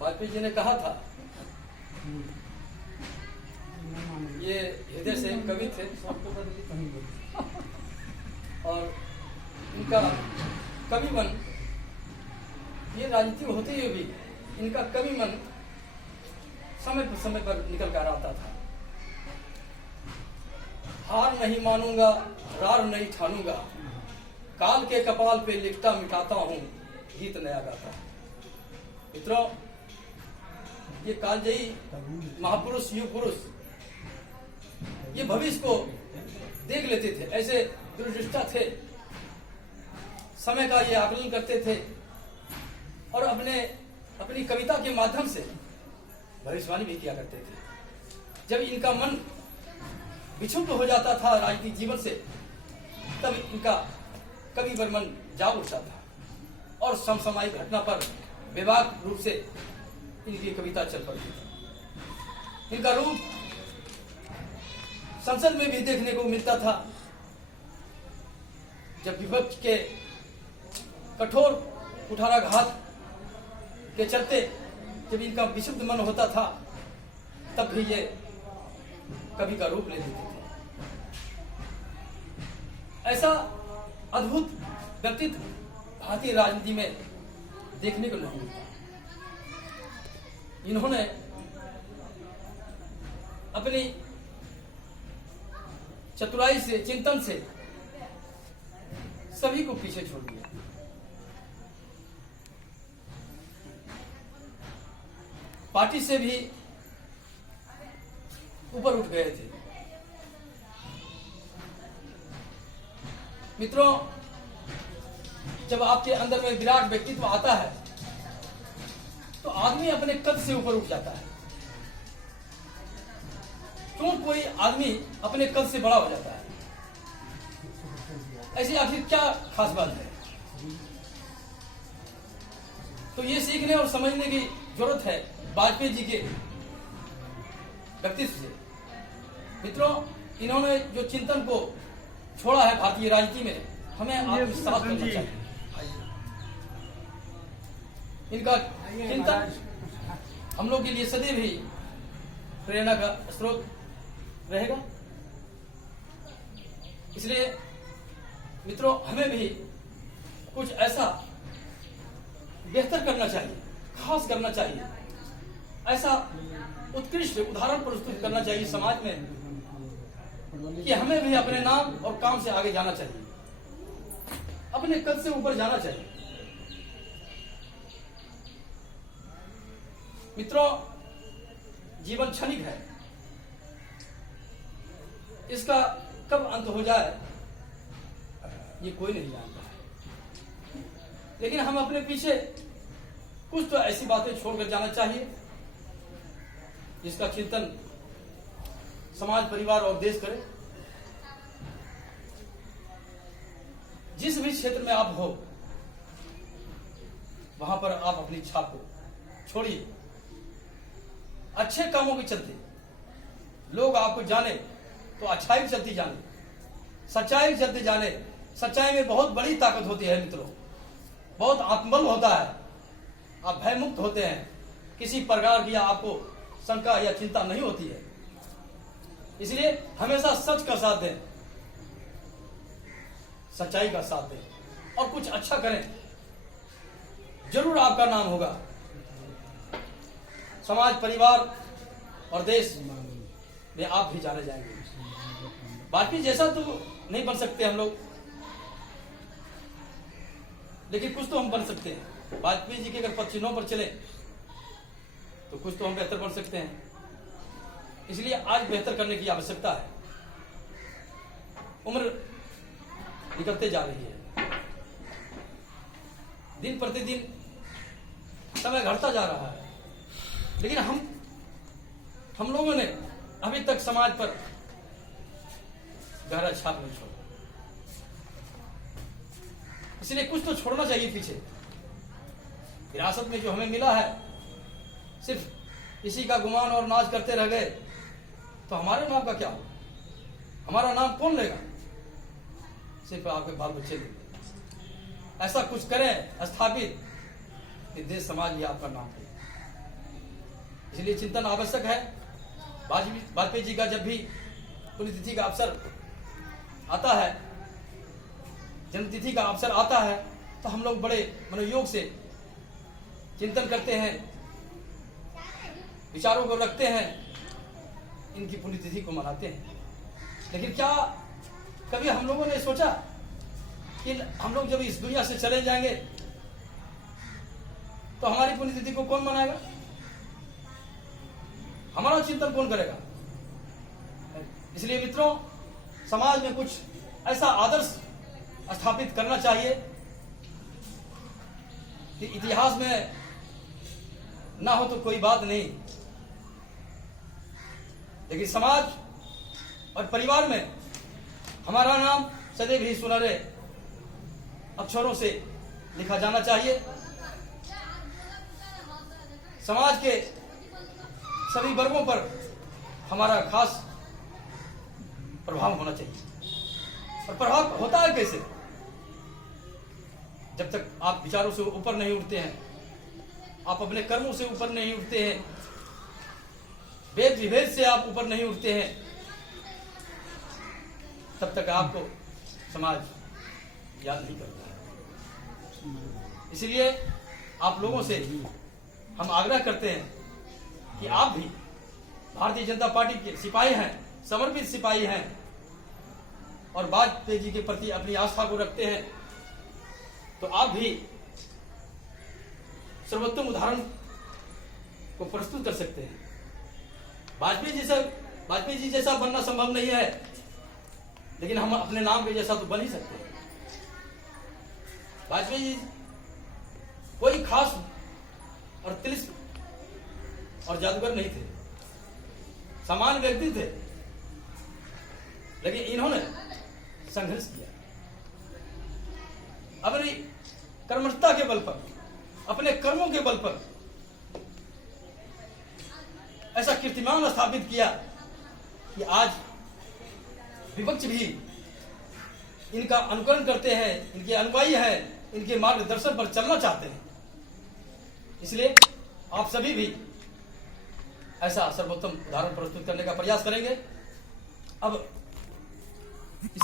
वाजपेयी जी ने कहा था, ये हृदय से कवि थे और इनका कवि मन, ये राजनीति होते हुए भी इनका कवि मन समय पर निकल कर आता था। हार नहीं मानूंगा, रार नहीं ठानूंगा, काल के कपाल पे लिखता मिटाता हूँ, गीत नया गाता। मित्रों, ये कालजयी महापुरुष, युग पुरुष, ये भविष्य को देख लेते थे, ऐसे दूरदृष्टा थे, समय का ये आकलन करते थे और अपनी कविता के माध्यम से भविष्यवाणी भी किया करते थे। जब इनका मन विक्षुब्ध हो जाता था राजनीतिक जीवन से, तब इनका कवि पर मन जाग उठता था और समसामयिक घटना पर बेबाक रूप से इनकी कविता चल पड़ती थी। इनका रूप संसद में भी देखने को मिलता था, जब विपक्ष के कठोर कुठाराघात के चलते जब इनका विशुद्ध मन होता था, तब भी ये कवि का रूप ले लेते थे। ऐसा अद्भुत व्यक्तित्व भारतीय राजनीति में देखने को नहीं मिलता। इन्होंने अपनी चतुराई से, चिंतन से सभी को पीछे छोड़ दिया। पार्टी से भी ऊपर उठ गए थे। मित्रों, जब आपके अंदर में विराट व्यक्तित्व आता है तो आदमी अपने कद से ऊपर उठ जाता है। क्यों कोई आदमी अपने कद से बड़ा हो जाता है? ऐसी आखिर क्या खास बात है? तो ये सीखने और समझने की जरूरत है वाजपेयी जी के व्यक्तित्व से। मित्रों, इन्होंने जो चिंतन को छोड़ा है भारतीय राजनीति में, हमें आत्मसात करना चाहिए। इनका चिंतन हम लोग के लिए सदैव ही प्रेरणा का स्रोत रहेगा। इसलिए मित्रों, हमें भी कुछ ऐसा बेहतर करना चाहिए, खास करना चाहिए, ऐसा उत्कृष्ट उदाहरण प्रस्तुत करना चाहिए समाज में कि हमें भी अपने नाम और काम से आगे जाना चाहिए, अपने कद से ऊपर जाना चाहिए। मित्रों, जीवन क्षणिक है, इसका कब अंत हो जाए ये कोई नहीं जानता है। लेकिन हम अपने पीछे कुछ तो ऐसी बातें छोड़कर जाना चाहिए जिसका चिंतन समाज, परिवार और देश करे। जिस भी क्षेत्र में आप हो, वहां पर आप अपनी छाप को छोड़िए। अच्छे कामों के चलते लोग आपको जाने तो अच्छाई के चलते जाने, सच्चाई के चलते जाने। सच्चाई में बहुत बड़ी ताकत होती है मित्रों, बहुत आत्मबल होता है। आप भयमुक्त होते हैं, किसी प्रकार की आपको शंका या चिंता नहीं होती है। इसलिए हमेशा सच का साथ दें, सच्चाई का साथ दें और कुछ अच्छा करें, जरूर आपका नाम होगा। समाज, परिवार और देश में आप भी जाने जाएंगे। वाजपेयी जैसा तो नहीं बन सकते हम लोग, लेकिन कुछ तो हम बन सकते हैं। वाजपेयी जी के अगर पद चिन्हों पर चले तो कुछ तो हम बेहतर बन सकते हैं। इसलिए आज बेहतर करने की आवश्यकता है। उम्र निकलते जा रही है, दिन प्रतिदिन समय घटता जा रहा है, लेकिन हम लोगों ने अभी तक समाज पर गहरा छाप नहीं छोड़ा। इसलिए कुछ तो छोड़ना चाहिए पीछे। विरासत में जो हमें मिला है, सिर्फ इसी का गुमान और नाज करते रह गए तो हमारे नाम का क्या होगा? हमारा नाम कौन लेगा? सिर्फ आपके बाल बच्चे लेंगे। ऐसा कुछ करें स्थापित कि देश समाज ये आपका नाम है। इसलिए चिंतन आवश्यक है। वाजपेयी जी का जब भी पुण्यतिथि का अवसर आता है, जन्मतिथि का अवसर आता है, तो हम लोग बड़े मनोयोग से चिंतन करते हैं, विचारों को रखते हैं, इनकी पुण्यतिथि को मनाते हैं। लेकिन क्या कभी हम लोगों ने सोचा कि हम लोग जब इस दुनिया से चले जाएंगे तो हमारी पुण्यतिथि को कौन मनाएगा? हमारा चिंतन कौन करेगा? इसलिए मित्रों, समाज में कुछ ऐसा आदर्श स्थापित करना चाहिए कि इतिहास में ना हो तो कोई बात नहीं, लेकिन समाज और परिवार में हमारा नाम सदैव ही सुनहरे अक्षरों से लिखा जाना चाहिए। समाज के सभी वर्गों पर हमारा खास प्रभाव होना चाहिए। और प्रभाव होता है कैसे? जब तक आप विचारों से ऊपर नहीं उठते हैं, आप अपने कर्मों से ऊपर नहीं उठते हैं, भेद विभेद से आप ऊपर नहीं उठते हैं, तब तक आपको समाज याद नहीं करता है। इसलिए आप लोगों से हम आग्रह करते हैं कि आप भी भारतीय जनता पार्टी के सिपाही हैं, समर्पित सिपाही हैं, और वाजपेयी जी के प्रति अपनी आस्था को रखते हैं, तो आप भी सर्वोत्तम उदाहरण को प्रस्तुत कर सकते हैं। वाजपेयी जी जैसा बनना संभव नहीं है, लेकिन हम अपने नाम के जैसा तो बन ही सकते हैं। वाजपेयी जी कोई खास और तिलिस्म और जादूगर नहीं थे, सामान्य व्यक्ति थे, लेकिन इन्होंने संघर्ष किया। अपनी कर्मठता के बल पर, अपने कर्मों के बल पर ऐसा कीर्तिमान स्थापित किया कि आज विपक्ष भी इनका अनुकरण करते हैं, इनके अनुयायी हैं, इनके मार्गदर्शन पर चलना चाहते हैं। इसलिए आप सभी भी ऐसा सर्वोत्तम उदाहरण प्रस्तुत करने का प्रयास करेंगे। अब